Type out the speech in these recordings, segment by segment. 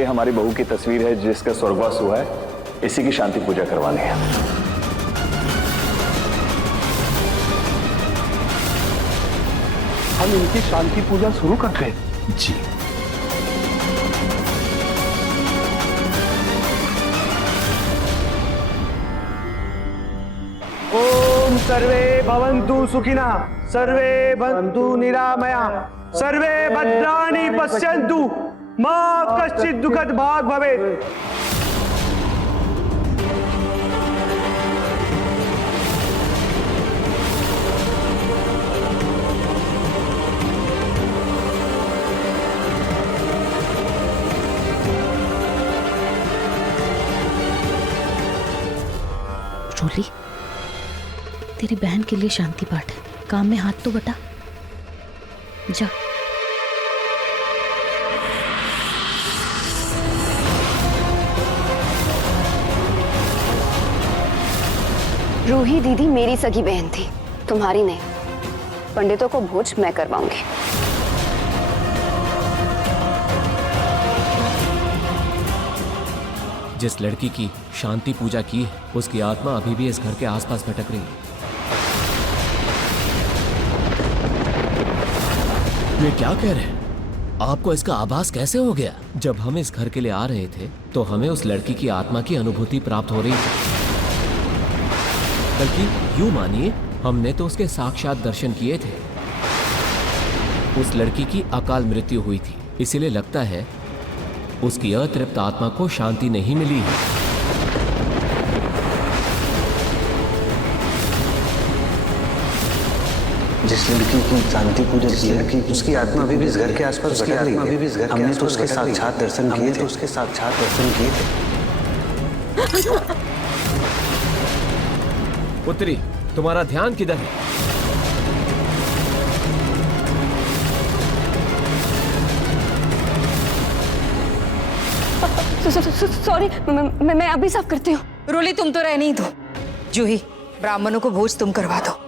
ये हमारी बहू की तस्वीर है जिसका स्वर्गवास हुआ है, इसी की शांति पूजा करवानी है। हम इनकी शांति पूजा शुरू करते हैं। जी। ओम सर्वे भवन्तु सुखिनः, सर्वे भवन्तु निरामया, सर्वे भद्राणि पश्यन्तु, मा कश्चित् दुःखद भाग् भवेत्। रोली, तेरी बहन के लिए शांति पाठ है, काम में हाथ तो बटा। जा। रूही दीदी मेरी सगी बहन थी, तुम्हारी नहीं। पंडितों को भोज मैं करवाऊंगी। जिस लड़की की शांति पूजा की है, उसकी आत्मा अभी भी इस घर के आसपास भटक रही है। ये क्या कह रहे हैं? आपको इसका आभास कैसे हो गया? जब हम इस घर के लिए आ रहे थे तो हमें उस लड़की की आत्मा की अनुभूति प्राप्त हो रही थी। बल्कि यूं मानिए, हमने तो उसके साक्षात दर्शन किए थे। उस लड़की की अकाल मृत्यु हुई थी, इसीलिए लगता है उसकी अतृप्त आत्मा को शांति नहीं मिली है। जिस लड़की की शांति पूजा की है, उसकी आत्मा अभी भी इस घर के आसपास भटक रही है। हमने तो उसके साक्षात दर्शन किए थे। पुत्री, तुम्हारा ध्यान किधर है? सॉरी, मैं अभी साफ करती हूँ। रोली, तुम तो रहने ही दो। जूही, ब्राह्मणों को भोज तुम करवा दो।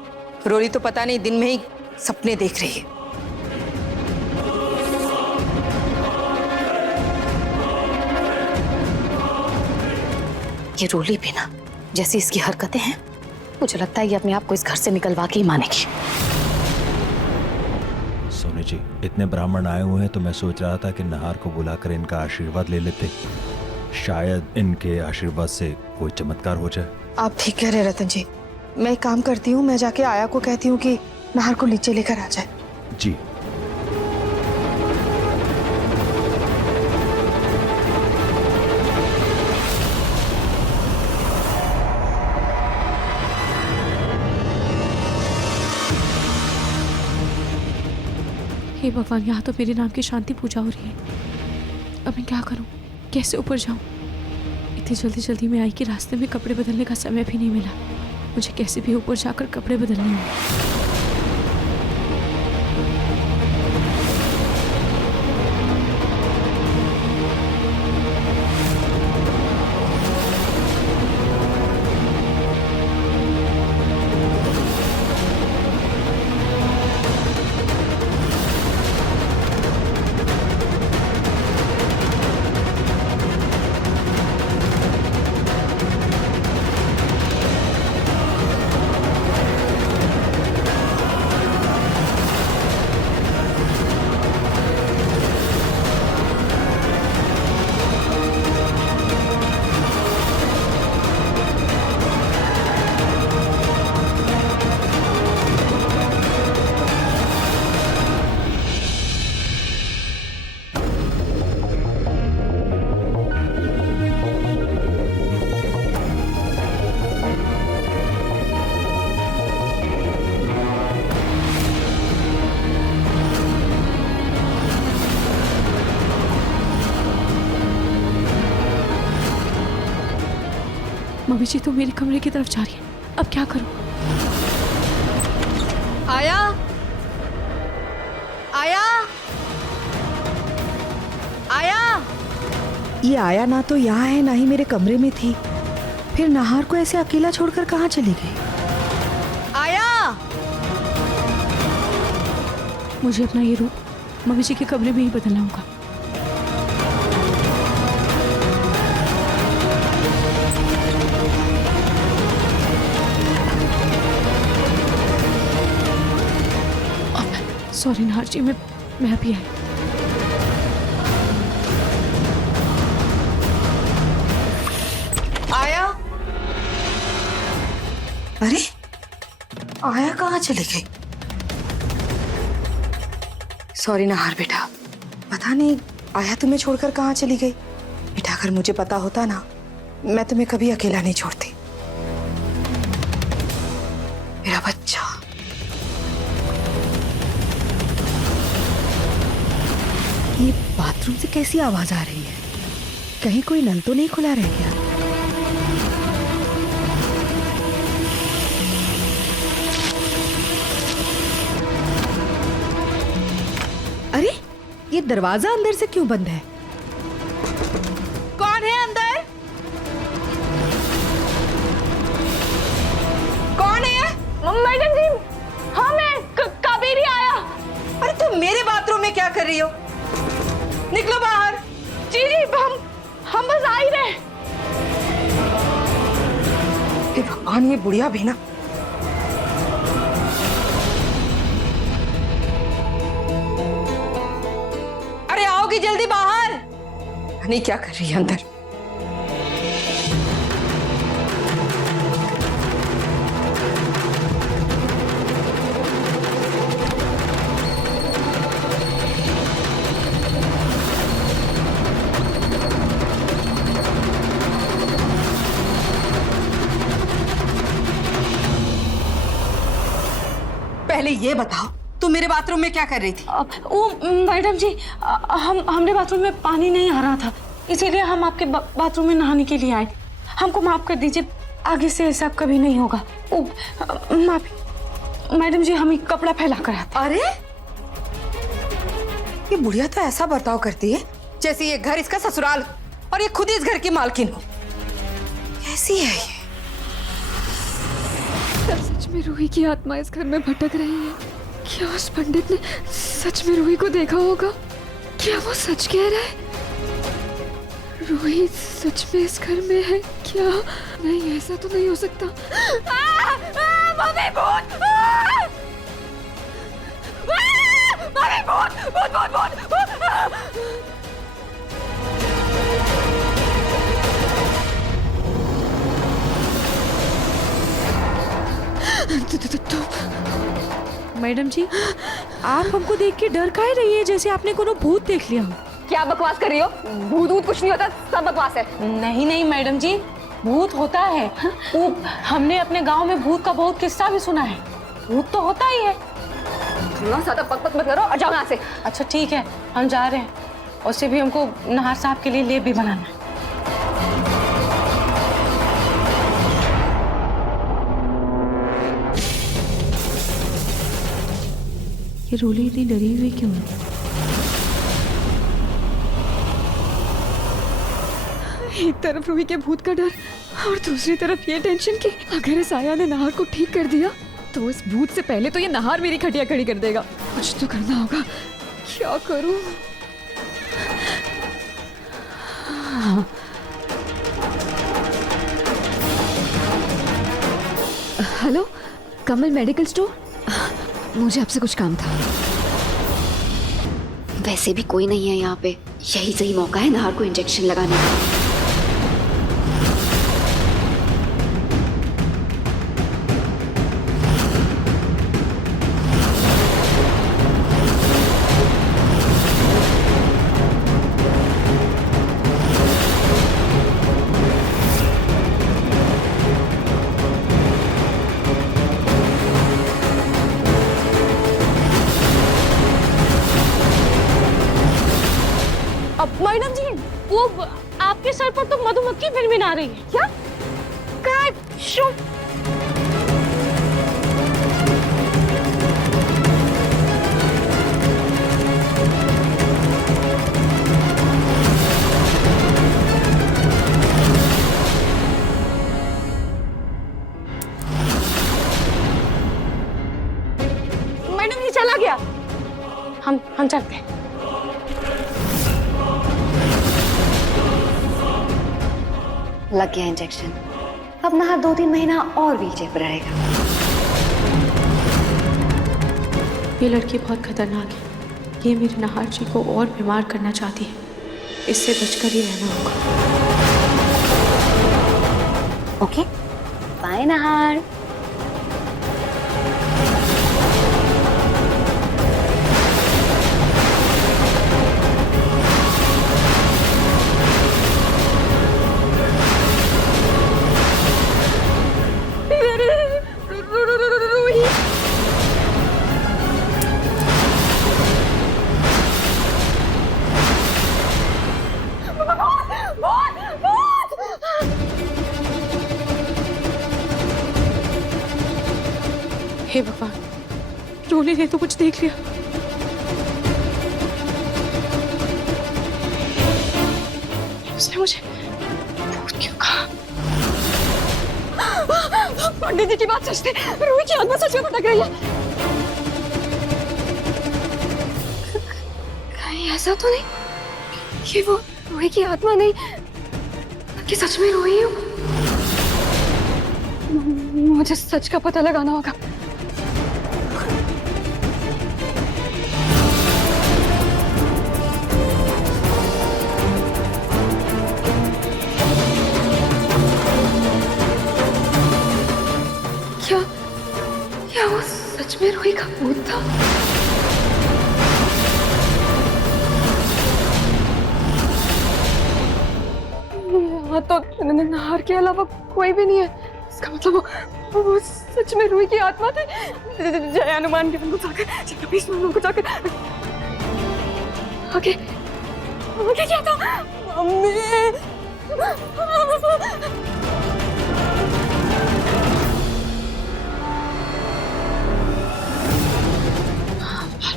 रोली तो पता नहीं दिन में ही सपने देख रही है। ये रोली भी ना, जैसी इसकी हरकतें हैं, मुझे लगता है ये अपने आप को इस घर से निकलवा के ही मानेगी। सोनी जी, इतने ब्राह्मण आए हुए हैं तो मैं सोच रहा था कि नहार को बुलाकर इनका आशीर्वाद ले लेते। शायद इनके आशीर्वाद से कोई चमत्कार हो जाए। आप ठीक कह रहे रतन जी। मैं एक काम करती हूँ, मैं जाके आया को कहती हूँ कि नहार को नीचे लेकर आ जाए। जी। हे भगवान, यहाँ तो मेरे नाम की शांति पूजा हो रही है। अब मैं क्या करूँ, कैसे ऊपर जाऊँ? इतनी जल्दी जल्दी में आई कि रास्ते में कपड़े बदलने का समय भी नहीं मिला। मुझे कैसे भी ऊपर जाकर कपड़े बदलने होंगे। मम्मी जी तो मेरे कमरे की तरफ जा रही है। अब क्या करूं? आया, आया, आया। ये आया ना तो यहाँ है, ना ही मेरे कमरे में थी। फिर नहार को ऐसे अकेला छोड़कर कहाँ चली गई? आया। मुझे अपना ये रूप मम्मी जी के कमरे में ही बदलना होगा। सॉरी नाहर जी, मैं अभी आई। आया? अरे आया कहाँ चली गई? सॉरी नाहर बेटा, पता नहीं आया तुम्हें छोड़कर कहाँ चली गई। बेटा अगर मुझे पता होता ना, मैं तुम्हें कभी अकेला नहीं छोड़ती। मेरा बच्चा। ये बाथरूम से कैसी आवाज आ रही है? कहीं कोई नल तो नहीं खुला रह गया? अरे ये दरवाजा अंदर से क्यों बंद है? कौन है अंदर? कौन है? मैडम जी, हाँ मैं कावेरी आया। अरे तुम मेरे बाथरूम में क्या कर रही हो? निकलो बाहर। जी हम बस आ ही रहे। हे भगवान, ये बुढ़िया भी ना। अरे आओगी जल्दी बाहर। नहीं क्या कर रही है अंदर? पहले ये बताओ, तुम मेरे बाथरूम में क्या कर रही थी? वो मैडम जी, हमने बाथरूम में पानी नहीं आ रहा था, इसीलिए हम आपके बाथरूम में नहाने के लिए आए। हमको माफ कर दीजिए, आगे से ऐसा कभी नहीं होगा। माफी मैडम जी, हम एक कपड़ा फैला कर आते। अरे ये बुढ़िया तो ऐसा बर्ताव करती है जैसे ये घर इसका ससुराल और ये खुद इस घर की मालकिन हो। कैसी है ये? सच में रूही की आत्मा इस घर में भटक रही है। क्या उस पंडित ने सच में रूही को देखा होगा? क्या वो सच कह रहा है? रूही सच में इस घर में है क्या? नहीं, ऐसा तो नहीं हो सकता। मम्मी भूत! मम्मी भूत! भूत भूत भूत! मैडम जी, आप हमको देख के डर काहे रही है जैसे आपने कोनो भूत देख लिया हो? क्या बकवास कर रही हो? भूत कुछ नहीं होता, सब बकवास है। नहीं मैडम जी, भूत होता है। वो हमने अपने गांव में भूत का बहुत किस्सा भी सुना है। भूत तो होता ही है। ज्यादा पक मत करो और जाओ यहाँ से। अच्छा ठीक है, हम जा रहे हैं। उससे भी हमको नाहर साहब के लिए लेप भी बनाना है। ये रोली इतनी डरी हुई क्यों है? एक तरफ रूही के भूत का डर और दूसरी तरफ ये टेंशन कि अगर इस आया ने नाहर को ठीक कर दिया तो इस भूत से पहले तो ये नाहर मेरी खटिया खड़ी कर देगा। कुछ तो करना होगा। क्या करूं? हेलो, कमल मेडिकल स्टोर। मुझे आपसे कुछ काम था। वैसे भी कोई नहीं है यहाँ पे, यही सही मौका है नाहर को इंजेक्शन लगाने का। मैडम जी, वो आपके सर पर तो मधुमक्खी भिनभिन आ रही है। क्या? मैडम, ये चला गया। हम चलते हैं। लग गया इंजेक्शन। अब नाहर 2-3 महीना और व्हीलचेयर पर रहेगा। ये लड़की बहुत खतरनाक है। ये मेरे नहार जी को और बीमार करना चाहती है। इससे बचकर ही रहना होगा। ओके, बाय नहार। हे भगवान, रोली ने तो कुछ देख लिया। उसने मुझे भूत क्यों कहा? पंडित जी की बात सच थी। रूही की आत्मा सच में भटक रही है। कहीं ऐसा तो नहीं कि वो रूही की आत्मा नहीं कि सच में रूही हूँ? मुझे सच का पता लगाना होगा। क्या वो सच में रूही का भूत था? यहाँ तो नहार के अलावा कोई भी नहीं है। इसका मतलब वो सच में रूही की आत्मा थी। जय हनुमान ज्ञान बुझाकर, जय कपीश मानो बुझाकर। आगे क्या था? मम्मी।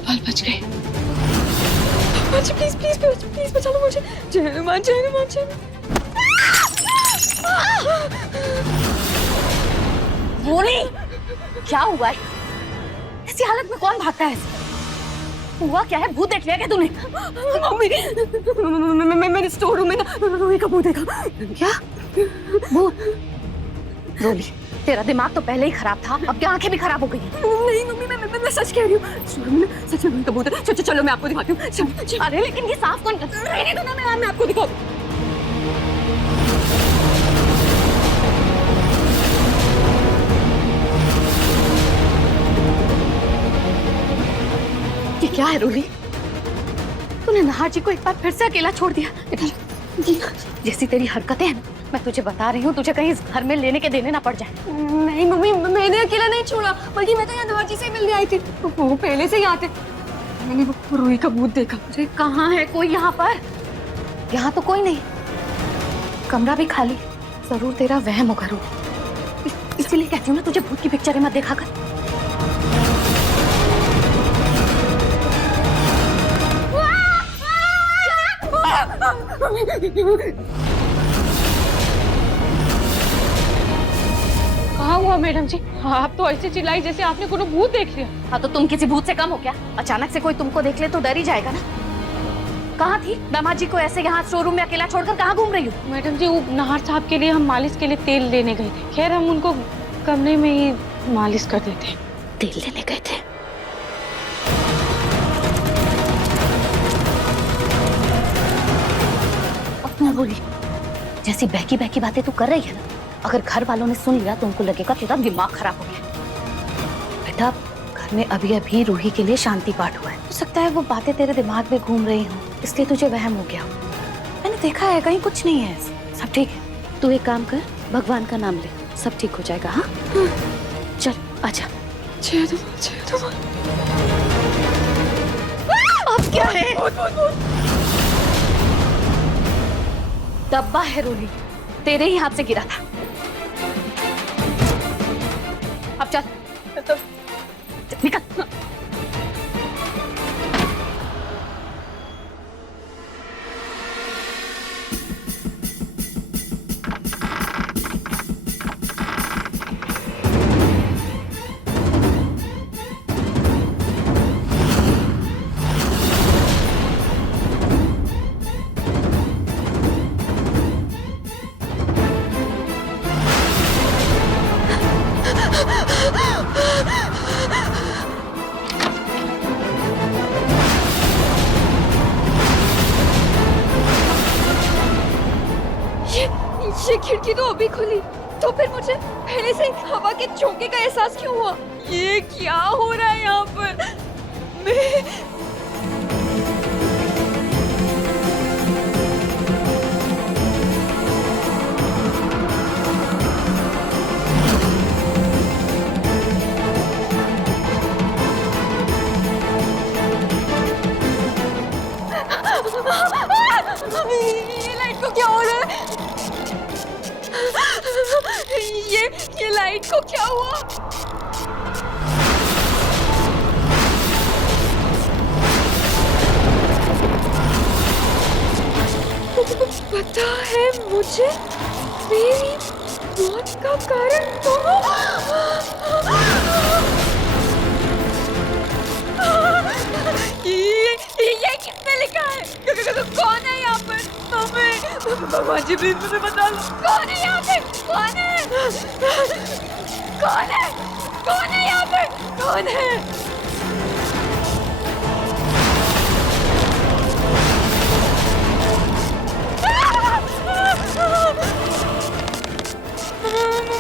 बाल बच गए। प्लीज प्लीज प्लीज प्लीज बचा लो मुझे। जय हनुमान जय हनुमान जय। रोली, क्या हुआ है? ऐसी हालत में कौन भागता है? हुआ क्या है? भूत देख लिया क्या तूने? मम्मी, मेरे स्टोर रूम में ना रूही का भूत देखा। क्या भूत? रोली, तेरा दिमाग तो पहले ही खराब था, अब क्या आंखें भी खराब हो गई हैं? नहीं मम्मी, मैं सच कह रही हूँ। स्टोर रूम में सच में रूही का भूत है। चलो मैं आपको दिखाती हूँ। अरे लेकिन ये साफ कौन करता है? मैं आपको दिखाती हूँ। ये क्या है रोली? तूने नहार जी को एक बार फिर से अकेला छोड़ दिया। इधर जैसी तेरी हरकतें हैं, मैं तुझे बता रही हूँ, तुझे कहीं इस घर में लेने के देने ना पड़ जाए। नहीं मम्मी, मैंने अकेला नहीं छोड़ा, बल्कि मैं तो यहाँ नहार जी से मिलने आई थी। वो पहले से ही आते। मैंने वो रूही का भूत देखा। अरे कहाँ है कोई यहाँ पर? यहाँ तो कोई नहीं, कमरा भी खाली। जरूर तेरा वहम होगा रोली, इसीलिए कहती हूँ ना तुझे भूत की पिक्चरें मत देखा कर। कहाँ हुआ मैडम जी? आप तो ऐसे चिल्लाई जैसे आपने कोनो भूत देख लिया। हाँ तो तुम किसी भूत से कम हो क्या? अचानक से कोई तुमको देख ले तो डर ही जाएगा ना। कहाँ थी दामा जी को ऐसे यहाँ शोरूम में अकेला छोड़कर? कहाँ घूम रही हो? मैडम जी, वो नहार साहब के लिए हम मालिश के लिए तेल लेने गए थे। खैर हम उनको कमरे में ही मालिश कर देते। तेल लेने गए थे? अपना बोली, जैसी बहकी बहकी बातें तू कर रही है ना, अगर घर वालों ने सुन लिया तो उनको लगेगा तेरा दिमाग खराब हो गया। बेटा, घर में अभी अभी रूही के लिए शांति पाठ हुआ है। हो सकता है वो बातें तेरे दिमाग में घूम रही हों, इसलिए तुझे वहम हो गया। मैंने देखा है, कहीं कुछ नहीं है, सब ठीक है। तू एक काम कर, भगवान का नाम ले, सब ठीक हो जाएगा। हाँ चल आजा। अब क्या है? डब्बा है रोली, तेरे ही हाथ से गिरा था। अब चल निकल। अभी खुली तो फिर मुझे पहले से हवा के झोंके का एहसास क्यों हुआ? ये क्या हो रहा है यहाँ पर? मैं ये लाइट को क्या हो रहा है? ये लाइट को क्या हुआ? पता है मुझे मेरी मौत का कारण दोनों। ये किसने लिखा है? कौन है यहाँ पर? भगवान जी प्लीज मुझे बता दो, कौन है यहाँ पे? कौन है? कौन है? कौन है यहाँ पे? कौन है?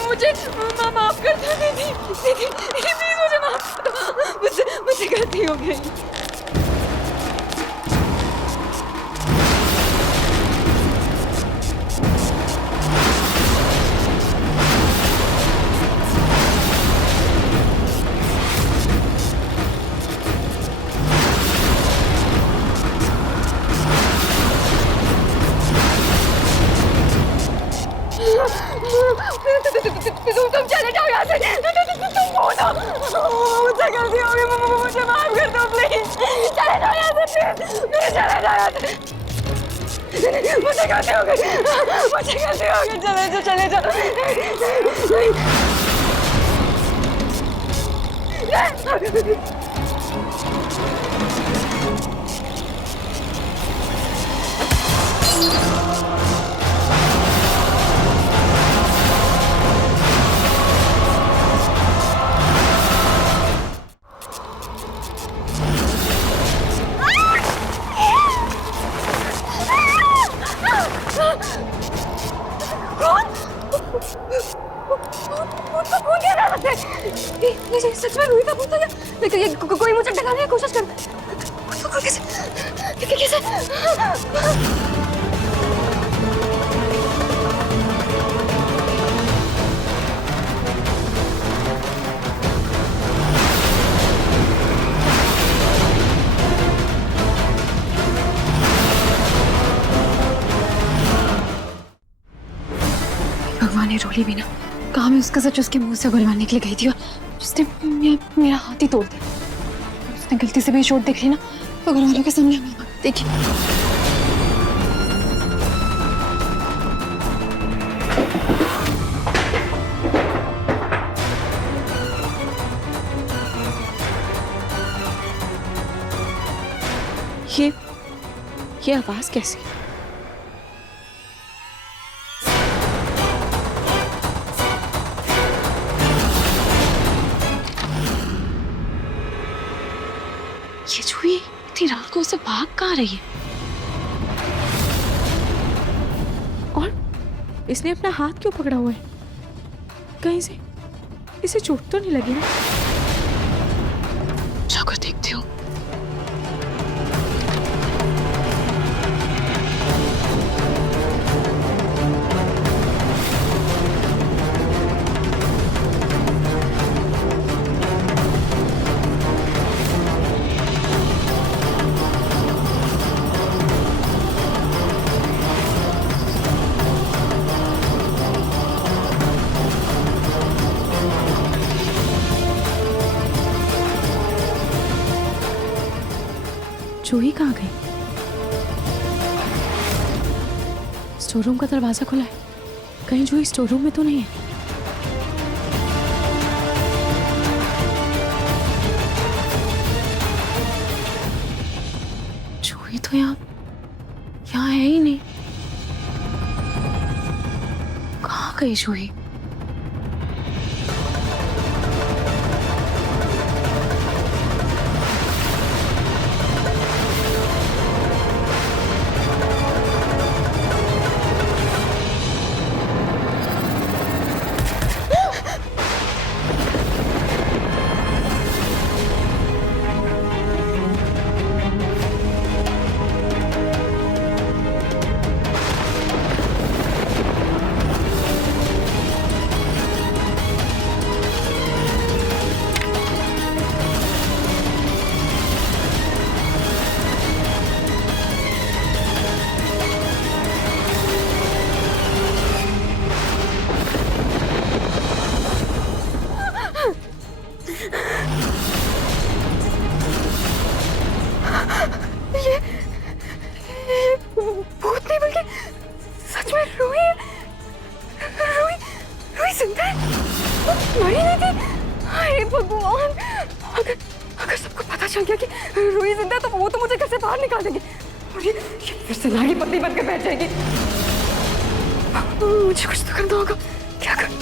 मुझे माफ कर दो दीदी, प्लीज मुझे माफ कर दो, मुझसे गलती हो गई। तुम चले जाओ यहाँ से, तुम कौन हो? मुझसे गलती हो गई, मुझे माफ कर दो प्लीज, चले जाओ यहाँ से, प्लीज चले जाओ यहाँ से, मुझे गलती हो गई, चले जाओ, सच में रूही का भूत है? लेकिन कोई मुझे डराने की कोशिश कर, कैसे? भगवान ने रोली भी ना, कहा मैं उसका सच उसके मुंह से गुलवाने के लिए गई थी और उसने मेरा हाथ ही तोड़ दिया। उसने गलती से भी चोट देख ली ना तो घर वालों के सामने देखिए। ये आवाज कैसी? ये चूही इतनी रात को उसे भाग कहाँ रही है? और इसने अपना हाथ क्यों पकड़ा हुआ है? कहीं से इसे चोट तो नहीं लगी ना? जाकर देखती हूँ। जूही कहाँ गई? स्टोर रूम का दरवाजा खुला है, कहीं जूही स्टोर रूम में तो नहीं है? जूही तो यहाँ है ही नहीं। कहाँ गई जूही? चल गया कि रूही जिंदा है तो वो तो मुझे घर से बाहर निकाल देंगे और ये फिर से नागी पत्नी बनकर बैठ जाएगी। मुझे कुछ तो करना होगा। क्या कर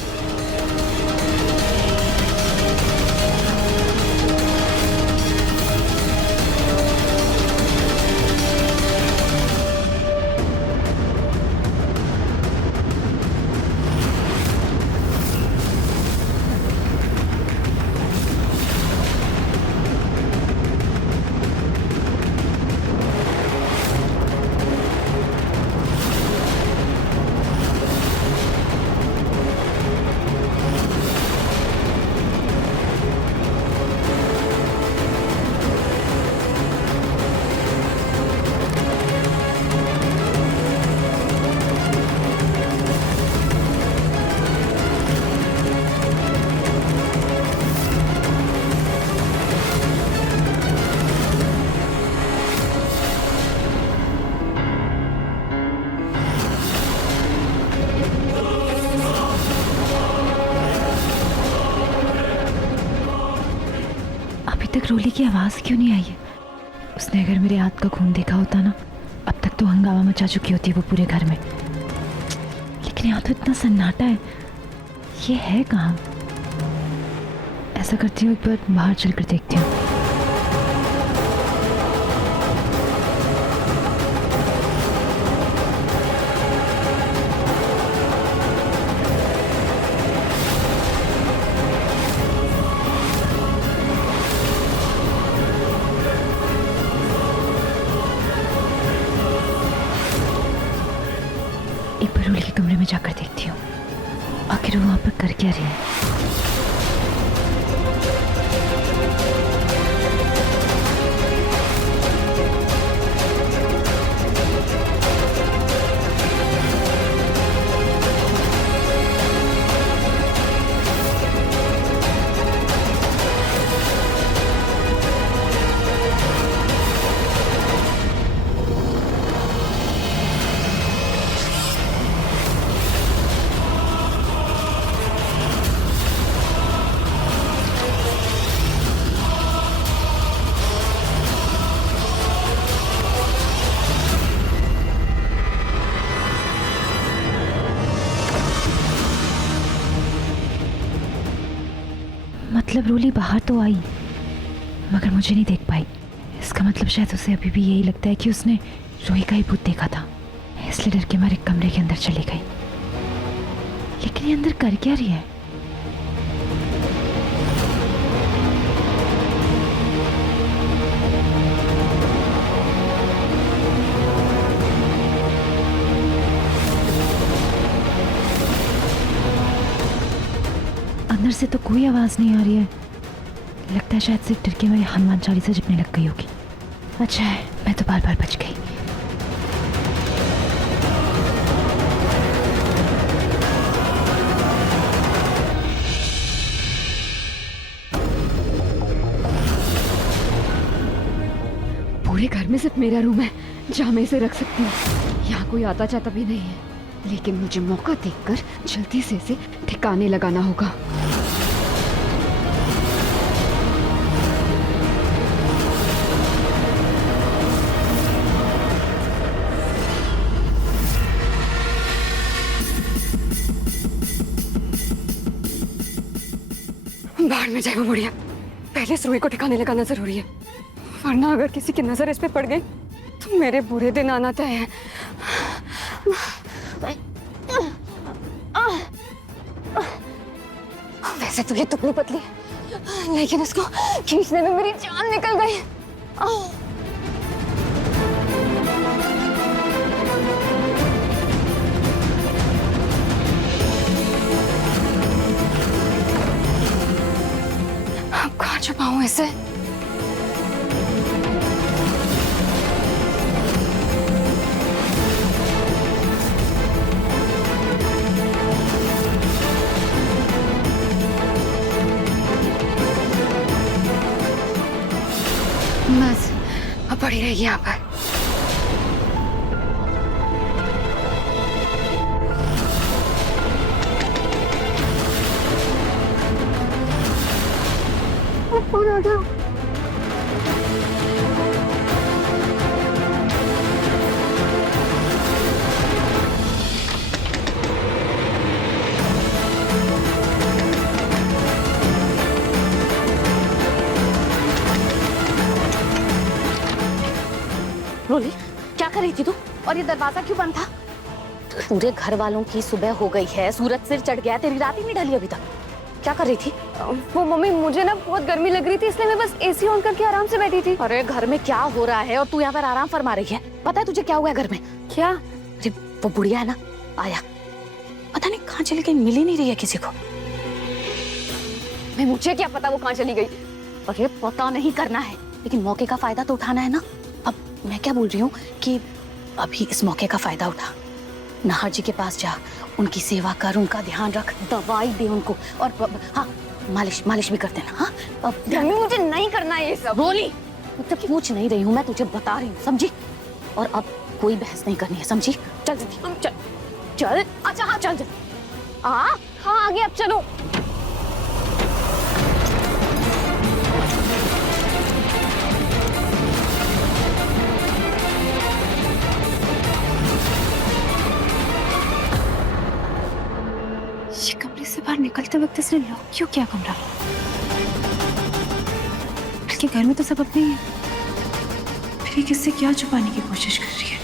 तक रोली की आवाज़ क्यों नहीं आई है? उसने अगर मेरे हाथ का खून देखा होता ना, अब तक तो हंगामा मचा चुकी होती वो पूरे घर में। लेकिन यहाँ तो इतना सन्नाटा है, ये है कहाँ? ऐसा करती हूँ, एक बार बाहर चलकर देखती हूँ। रोली के कमरे में जाकर देखती हूँ, आखिर वो वहां पर कर क्या रही है। मतलब रोली बाहर तो आई मगर मुझे नहीं देख पाई। इसका मतलब शायद उसे अभी भी यही लगता है कि उसने रोही का ही भूत देखा था, इसलिए डर के मारे कमरे के अंदर चली गई। लेकिन ये अंदर कर क्या रही है? अंदर से तो कोई आवाज नहीं आ रही है। लगता है शायद सिर्फ डर के मारे हनुमान चालीसा जपने लग गई होगी। अच्छा है, मैं तो बार बार बच गई। पूरे घर में सिर्फ मेरा रूम है जहां मैं इसे रख सकती हूँ। यहाँ कोई आता जाता भी नहीं है, लेकिन मुझे मौका देखकर जल्दी से इसे ठिकाने लगाना होगा। बाहर में जाए वो बुढ़िया, पहले इस रूही को ठिकाने लगाना जरूरी है, वरना अगर किसी की नजर इस पे पड़ गई तो मेरे बुरे दिन आना तय है। वैसे तो ये दुबली पतली है, लेकिन इसको खींचने में मेरी जान निकल गई। अब कहाँ छुपाऊं इसे? बस अब पड़ी रहेगी यहाँ पर। ऊपर आ जाओ। रोली, क्या कर रही थी तू? और ये दरवाजा क्यों बंद था? पूरे घर वालों की सुबह हो गई है, सूरज सिर चढ़ गया, तेरी रात ही नहीं ढली अभी तक। क्या कर रही थी? वो मम्मी, मुझे ना बहुत गर्मी लग रही थी, इसलिए मैं बस एसी ऑन करके आराम से बैठी थी। अरे घर में क्या हो रहा है और तू यहाँ पर आराम फरमा रही है? पता है तुझे क्या हुआ है घर में? क्या? अरे वो बुढ़िया है ना, आया, पता नहीं कहाँ चली गई, मिल ही नहीं रही है किसी को। मैं, मुझे क्या पता वो कहाँ चली गई। अरे पता नहीं करना है, लेकिन मौके का फायदा तो उठाना है ना। अब मैं क्या बोल रही हूँ कि अभी इस मौके का फायदा उठा, नाहर जी के पास जा, उनकी सेवा कर, उनका ध्यान रख, दवाई दे उनको, और हाँ मालिश भी कर देना। हाँ अब मम्मी, मुझे नहीं करना है ये सब। रोली, मैं तो पूछ नहीं रही हूँ, मैं तुझे बता रही हूँ, समझी? और अब कोई बहस नहीं करनी है, समझी? चल जल्दी, चल चल। अच्छा हाँ चल जल्दी। हाँ आगे, अब चलो। ये कमरे से बाहर निकलते वक्त इसने लॉक क्यों किया कमरा? बल्कि घर में तो सब अपने ही है, फिर ये किससे क्या छुपाने की कोशिश कर रही है?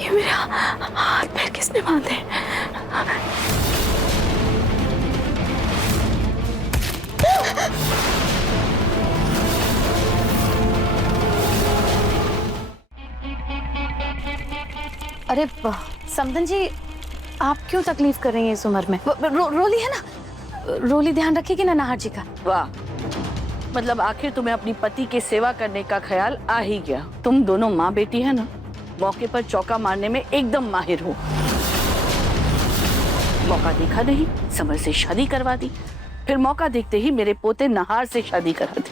ये मेरे हाथ पैर किसने बांधे? अरे समदन जी, आप क्यों तकलीफ कर रही हैं इस उम्र में? रोली है ना, रोली ध्यान रखेगी ना नाहर जी का। वाह, मतलब आखिर तुम्हें अपनी पति की सेवा करने का ख्याल आ ही गया। तुम दोनों माँ बेटी है ना, मौके पर चौका मारने में एकदम माहिर हो। मौका देखा नहीं, समर से शादी करवा दी, फिर मौका देखते ही मेरे पोते नाहर से शादी करा दी,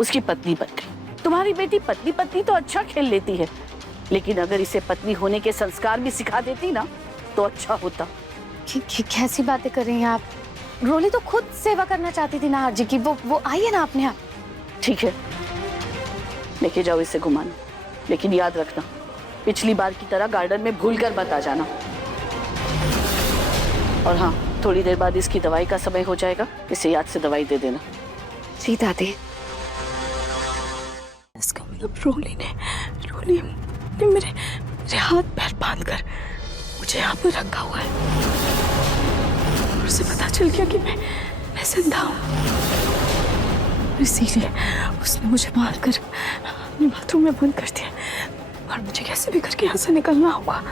उसकी पत्नी बन गई। तुम्हारी बेटी पत्नी पत्नी तो अच्छा खेल लेती है, लेकिन अगर इसे पत्नी होने के संस्कार भी सिखा देती ना तो अच्छा होता। कैसी बातें कर रही हैं आप? रोली तो खुद सेवा करना चाहती थी नाहर जी की, वो आई है ना अपने आप। ठीक है, लेके जाओ इसे घुमाने, लेकिन याद रखना पिछली बार की तरह गार्डन में भूलकर मत आ जाना। और हाँ, थोड़ी देर बाद इसकी दवाई का समय हो जाएगा, इसे याद से दवाई दे देना। जी दादी। इसका मतलब रोली ने मेरे हाथ पैर बांधकर मुझे यहाँ पर रखा हुआ है, और उसे पता चल गया कि मैं जिंदा हूँ, इसीलिए उसने मुझे मारकर अपने बाथरूम में बंद कर दिया, और मुझे कैसे भी करके यहाँ से निकलना होगा।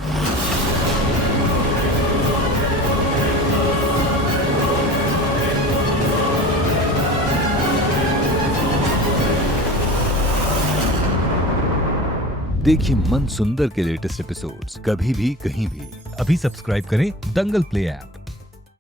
देखिए मन सुंदर के लेटेस्ट एपिसोड्स कभी भी कहीं भी। अभी सब्सक्राइब करें दंगल प्ले ऐप।